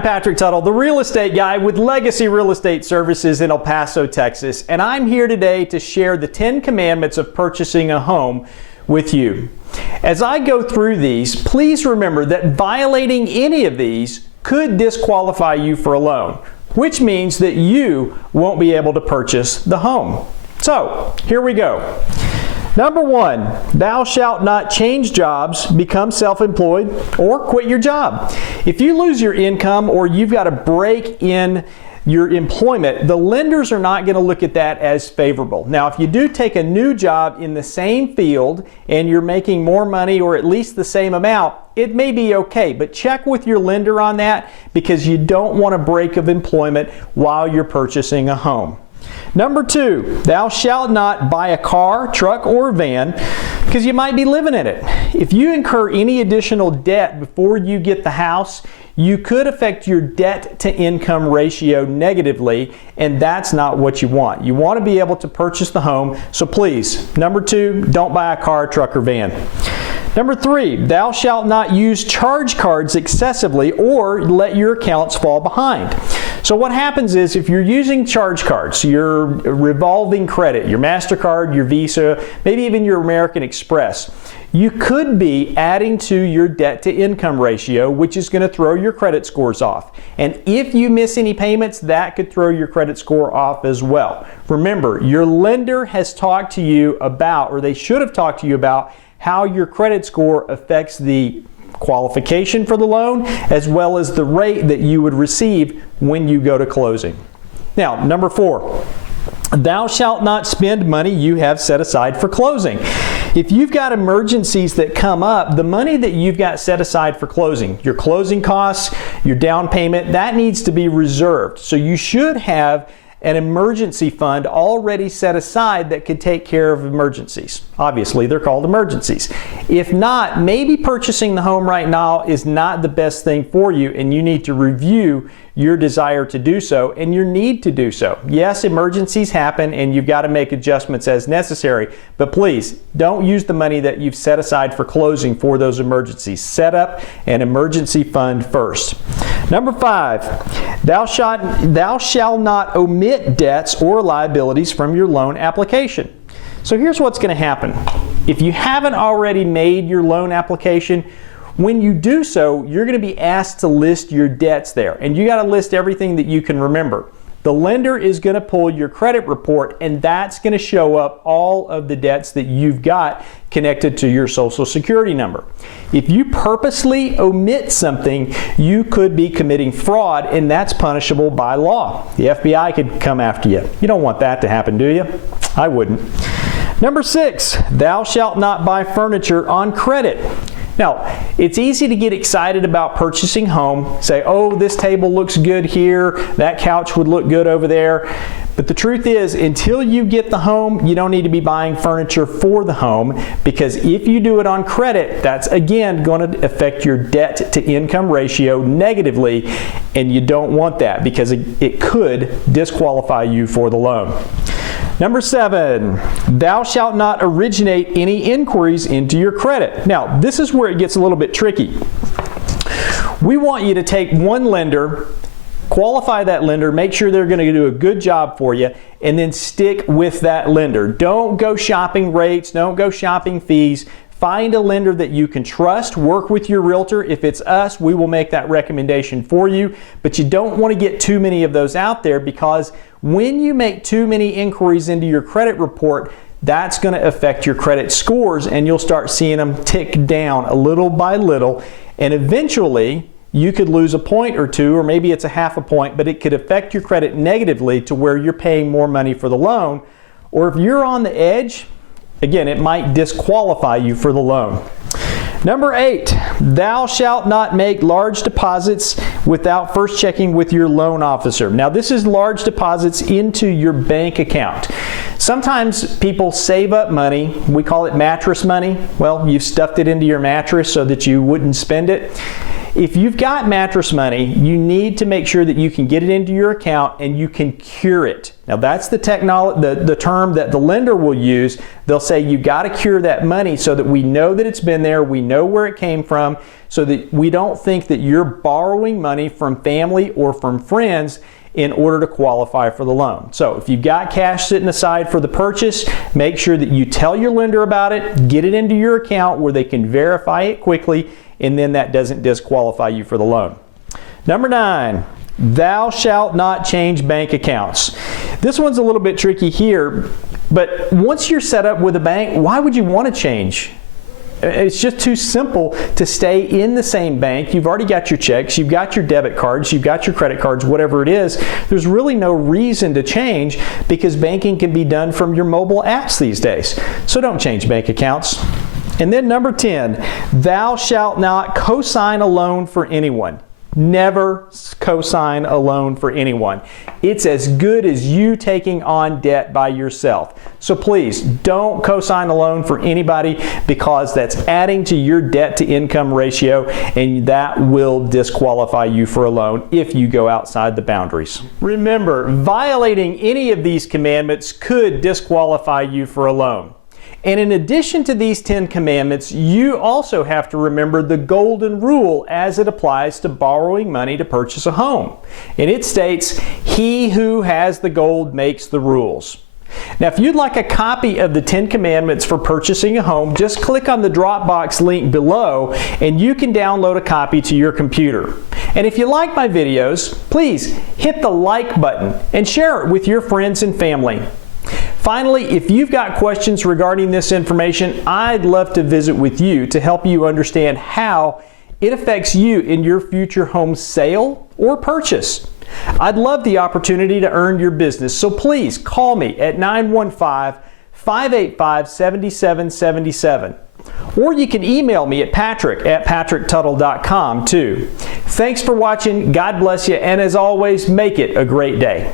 I'm Patrick Tuttle, the real estate guy with Legacy Real Estate Services in El Paso, Texas, and I'm here today to share the 10 commandments of purchasing a home with you. As I go through these, please remember that violating any of these could disqualify you for a loan, which means that you won't be able to purchase the home. So, here we go. Number 1, thou shalt not change jobs, become self-employed, or quit your job. If you lose your income or you've got a break in your employment, the lenders are not going to look at that as favorable. Now, if you do take a new job in the same field and you're making more money or at least the same amount, it may be okay, but check with your lender on that because you don't want a break of employment while you're purchasing a home. Number 2, thou shalt not buy a car, truck, or van because you might be living in it. If you incur any additional debt before you get the house, you could affect your debt to income ratio negatively, and that's not what you want. You want to be able to purchase the home, so please, number 2, don't buy a car, truck, or van. Number 3, thou shalt not use charge cards excessively or let your accounts fall behind. So what happens is if you're using charge cards, your revolving credit, your MasterCard, your Visa, maybe even your American Express, you could be adding to your debt to income ratio, which is going to throw your credit scores off. And if you miss any payments, that could throw your credit score off as well. Remember, your lender has talked to you about, or they should have talked to you about, how your credit score affects the qualification for the loan as well as the rate that you would receive when you go to closing. Now, number 4, thou shalt not spend money you have set aside for closing. If you've got emergencies that come up, the money that you've got set aside for closing, your closing costs, your down payment, that needs to be reserved. So you should have an emergency fund already set aside that could take care of emergencies. Obviously, they're called emergencies. If not, maybe purchasing the home right now is not the best thing for you, and you need to review your desire to do so and your need to do so. Yes, emergencies happen and you've got to make adjustments as necessary, but please don't use the money that you've set aside for closing for those emergencies. Set up an emergency fund first. Number 5, thou shalt not omit debts or liabilities from your loan application. So here's what's going to happen. If you haven't already made your loan application, when you do so, you're going to be asked to list your debts there, and you got to list everything that you can remember. The lender is going to pull your credit report, and that's going to show up all of the debts that you've got connected to your Social Security number. If you purposely omit something, you could be committing fraud, and that's punishable by law. The FBI could come after you. You don't want that to happen, do you? I wouldn't. Number 6, thou shalt not buy furniture on credit. Now, it's easy to get excited about purchasing home, say, oh, this table looks good here, that couch would look good over there. But the truth is, until you get the home, you don't need to be buying furniture for the home, because if you do it on credit, that's again going to affect your debt to income ratio negatively, and you don't want that because it could disqualify you for the loan. Number 7, thou shalt not originate any inquiries into your credit. Now, this is where it gets a little bit tricky. We want you to take one lender, qualify that lender, make sure they're going to do a good job for you, and then stick with that lender. Don't go shopping rates, don't go shopping fees. Find a lender that you can trust. Work with your realtor. If it's us, we will make that recommendation for you. But you don't want to get too many of those out there, because when you make too many inquiries into your credit report, that's going to affect your credit scores, and you'll start seeing them tick down a little by little. And eventually, you could lose a point or two, or maybe it's a half a point, but it could affect your credit negatively to where you're paying more money for the loan. Or if you're on the edge, again, it might disqualify you for the loan. Number 8, thou shalt not make large deposits without first checking with your loan officer. Now, this is large deposits into your bank account. Sometimes people save up money. We call it mattress money. Well, you've stuffed it into your mattress so that you wouldn't spend it. if you've got mattress money, you need to make sure that you can get it into your account and you can cure it. Now that's the term that the lender will use. They'll say you got to cure that money so that we know that it's been there, we know where it came from, so that we don't think that you're borrowing money from family or from friends in order to qualify for the loan. So if you've got cash sitting aside for the purchase, make sure that you tell your lender about it, get it into your account where they can verify it quickly, and then that doesn't disqualify you for the loan. Number 9, thou shalt not change bank accounts. This one's a little bit tricky here, but once you're set up with a bank, why would you want to change? It's just too simple to stay in the same bank. You've already got your checks, you've got your debit cards, you've got your credit cards, whatever it is. There's really no reason to change because banking can be done from your mobile apps these days. So don't change bank accounts. And then number 10, thou shalt not cosign a loan for anyone. Never cosign a loan for anyone. It's as good as you taking on debt by yourself. So please don't cosign a loan for anybody because that's adding to your debt to income ratio, and that will disqualify you for a loan if you go outside the boundaries. Remember, violating any of these commandments could disqualify you for a loan. And in addition to these 10 commandments, you also have to remember the golden rule as it applies to borrowing money to purchase a home. And it states, he who has the gold makes the rules. Now, if you'd like a copy of the 10 commandments for purchasing a home, just click on the Dropbox link below and you can download a copy to your computer. And if you like my videos, please hit the like button and share it with your friends and family. Finally, if you've got questions regarding this information, I'd love to visit with you to help you understand how it affects you in your future home sale or purchase. I'd love the opportunity to earn your business, so please call me at 915-585-7777. Or you can email me at patrick@patricktuttle.com too. Thanks for watching, God bless you, and as always, make it a great day.